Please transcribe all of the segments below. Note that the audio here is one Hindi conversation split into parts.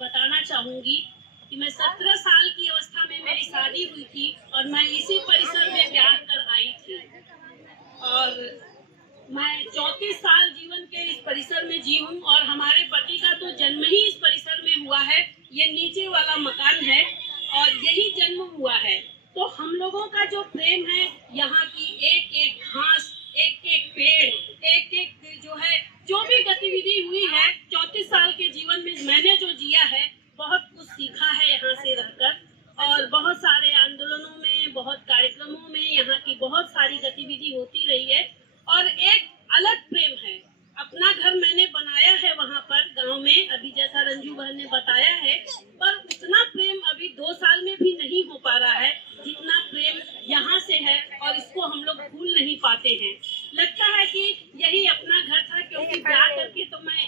बताना चाहूंगी कि मैं 17 साल की अवस्था में मेरी शादी हुई थी और मैं इसी परिसर में ब्याह कर आई थी और मैं 34 साल जीवन के इस परिसर में जी हूँ और हमारे पति का तो जन्म ही इस परिसर में हुआ है। ये नीचे वाला मकान है और यही जन्म हुआ है। तो हम लोगों का जो प्रेम है, यहाँ की एक एक घास, एक एक पेड़, एक एक जो भी गतिविधि हुई है 34 साल के जीवन में मैंने जो जिया है, बहुत कुछ सीखा है यहाँ से रहकर। और बहुत सारे आंदोलनों में, बहुत कार्यक्रमों में यहाँ की बहुत सारी गतिविधि होती रही है और एक अलग प्रेम है। अपना घर मैंने बनाया है वहाँ पर गांव में, अभी जैसा रंजू बहन ने बताया है, पर उतना प्रेम अभी 2 साल में भी नहीं हो पा रहा है जितना प्रेम यहाँ से है और इसको हम लोग भूल नहीं पाते हैं। लगता है कि यही अपना घर था, क्योंकि ब्याह करके तो मैं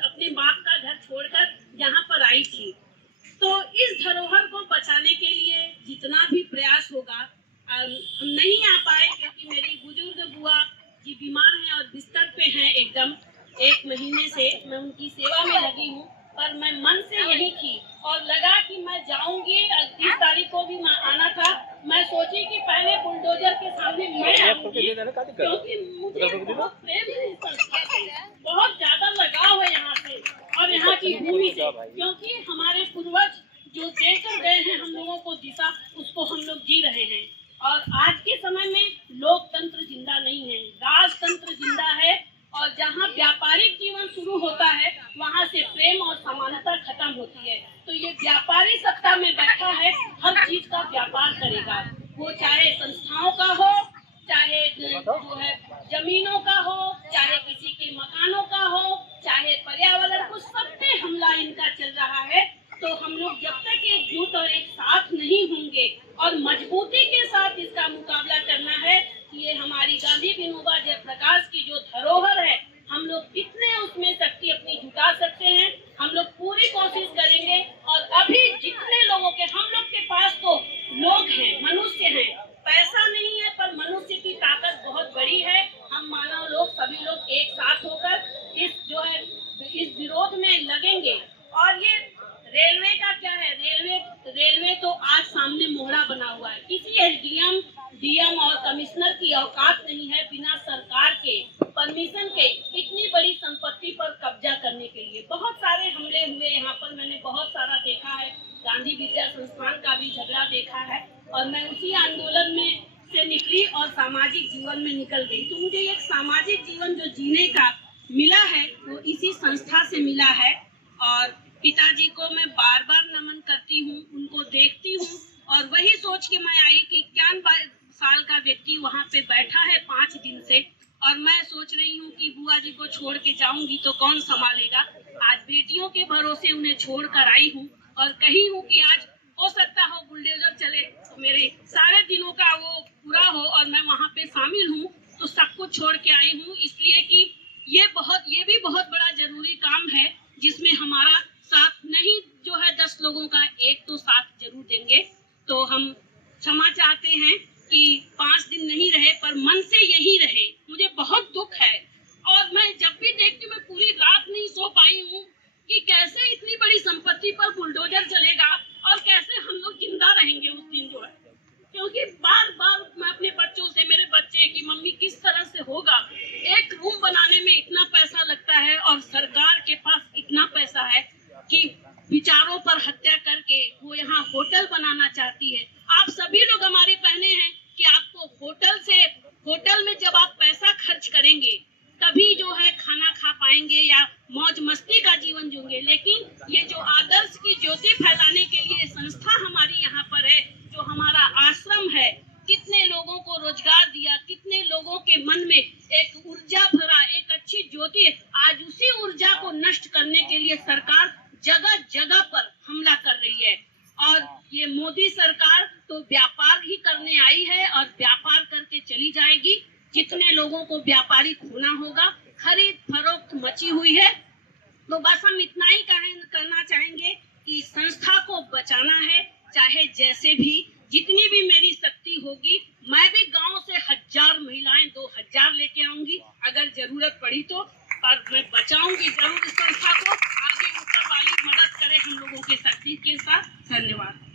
अपने बाप का घर छोड़कर यहाँ पर आई थी। तो इस धरोहर को बचाने के लिए जितना भी प्रयास होगा, हम नहीं आ पाए क्योंकि मेरी बुजुर्ग बुआ जी बीमार हैं और बिस्तर पे हैं एकदम 1 महीने से। मैं उनकी सेवा में लगी हूँ, पर मैं मन से यही थी और लगा कि मैं जाऊंगी। 30 तारीख को भी आना था। मैं सोची कि पहले बुलडोजर के सामने मैं आऊंगी, क्योंकि मुझे बहुत प्रेम है इस संस्था से, बहुत ज्यादा लगाव है यहाँ से और यहाँ की भूमि से, क्योंकि हमारे पूर्वज जो देकर गए हैं हम लोगों को दिशा, उसको हम लोग जी रहे हैं। और आज के समय में लोकतंत्र जिंदा नहीं है, राजतंत्र जिंदा है और जहाँ व्यापारिक जीवन शुरू होता है वहाँ से प्रेम और समानता खत्म होती है। तो ये व्यापारी सत्ता में बैठा है, हर चीज का व्यापार करेगा, वो चाहे संस्थाओं का हो, चाहे जमीनों का हो, चाहे किसी के मकानों का हो, चाहे पर्यावरण को, सब पे हमला इनका चल रहा है। तो हम लोग जब तक एकजुट और एक साथ नहीं होंगे और मजबूती के साथ इसका मुकाबला करना है, ये हमारी गांधी विनोबा जयप्रकाश की जो धरोहर है, हम लोग कितने उसमें शक्ति अपनी जुटा सकते हैं, हम लोग पूरी कोशिश करेंगे। और अभी जितने लोगों के, हम लोग के पास तो लोग हैं, मनुष्य हैं, पैसा नहीं है पर मनुष्य की ताकत बहुत बड़ी है। हम मानव लोग, सभी लोग एक साथ होकर इस विरोध में लगेंगे। और ये रेलवे का क्या है, रेलवे तो आज सामने मोहरा बना हुआ है। किसी एसडीएम, डीएम और कमिश्नर की औकात नहीं है बिना सरकार के परमिशन के इतनी बड़ी संपत्ति पर कब्जा करने के लिए। बहुत सारे हमले हुए यहाँ पर, मैंने बहुत सारा देखा है। गांधी विद्या संस्थान का भी झगड़ा देखा है और मैं उसी आंदोलन में से निकली और सामाजिक जीवन में निकल गई। तो मुझे एक सामाजिक जीवन जो जीने का मिला है वो इसी संस्था से मिला है। और पिताजी को मैं बार बार नमन करती हूँ, उनको देखती हूँ और वही सोच के मैं आई कि 51 साल का व्यक्ति वहाँ पे बैठा है 5 दिन से, और मैं सोच रही हूँ कि बुआ जी को छोड़ के जाऊंगी तो कौन संभालेगा। आज बेटियों के भरोसे उन्हें छोड़ कर आई हूँ और कही हूँ कि आज हो सकता हो बुलडोजर चले तो मेरे सारे दिनों का वो पूरा हो और मैं वहाँ पे शामिल हूँ। तो सब कुछ छोड़ के आई हूँ इसलिए कि ये भी बहुत बड़ा जरूरी काम है जिसमें हमारा साथ नहीं 10 लोगों का एक तो साथ जरूर देंगे। तो हम क्षमा चाहते हैं कि 5 दिन नहीं रहे, पर मन से यही रहे। मुझे बहुत दुख है और मैं जब भी देखती हूँ, मैं पूरी रात नहीं सो पाई हूँ कि कैसे इतनी बड़ी संपत्ति पर बुलडोजर चलेगा और कैसे हम लोग जिंदा रहेंगे उस दिन क्योंकि बार बार मैं अपने बच्चों से, मेरे बच्चे की मम्मी किस तरह से होगा, एक रूम बनाने में इतना पैसा लगता है और सरकार के पास इतना पैसा है कि विचारों पर हत्या करके वो यहाँ होटल बनाना चाहती है। आप सभी लोग हमारी बहनें हैं कि आपको होटल में जब आप पैसा खर्च करेंगे तभी खाना खा पाएंगे या मौज मस्ती का जीवन जिएंगे। लेकिन ये जो आदर्श की ज्योति फैलाने के लिए संस्था हमारी यहाँ पर है, जो हमारा आश्रम है, कितने लोगों को रोजगार दिया, कितने लोगों के मन में एक ऊर्जा भरा, एक अच्छी ज्योति। आज उसी ऊर्जा को नष्ट करने के लिए सरकार जगह जगह पर हमला कर रही है। और ये मोदी सरकार तो व्यापार ही करने आई है और व्यापार करके चली जाएगी। जितने लोगों को व्यापारी खोना होगा, खरीद फरोख्त मची हुई है। तो बस हम इतना ही करना चाहेंगे कि संस्था को बचाना है, चाहे जैसे भी, जितनी भी मेरी शक्ति होगी। मैं भी गांव से 1000 महिलाएं 2000 लेके आऊंगी अगर जरूरत पड़ी तो, पर मैं बचाऊंगी जरूर इस संस्था को। आगे ऊपर वाली मदद करे हम लोगों की। के शक्ति के साथ। धन्यवाद।